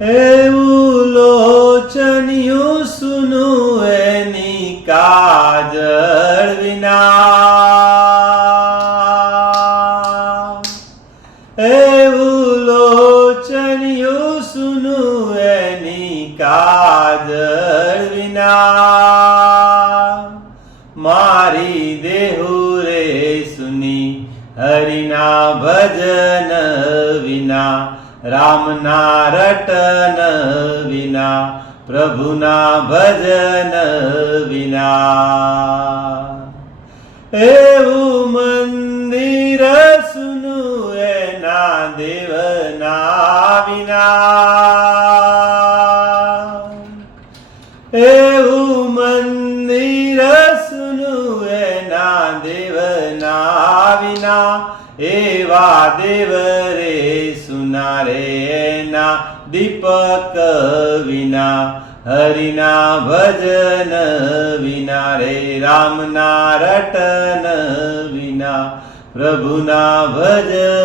એવું લોચનિયું સુનું એની કાજળ વિના, એવું લોચનિયું સુનું એની કાજળ વિના, મારી દેહુ રે સુની હરિના ભજન વિના, રામના રટન વિના, પ્રભુના ભજન વિના, એવું મંદિર સુનું એના દેવના વિના, એવું મંદિર સુનું એના દેવના વિના, એવા દેવ રે સુના રે એના દીપક વિના, હરિના ભજન વિના રે, રામના રટન વિના, પ્રભુના ભજન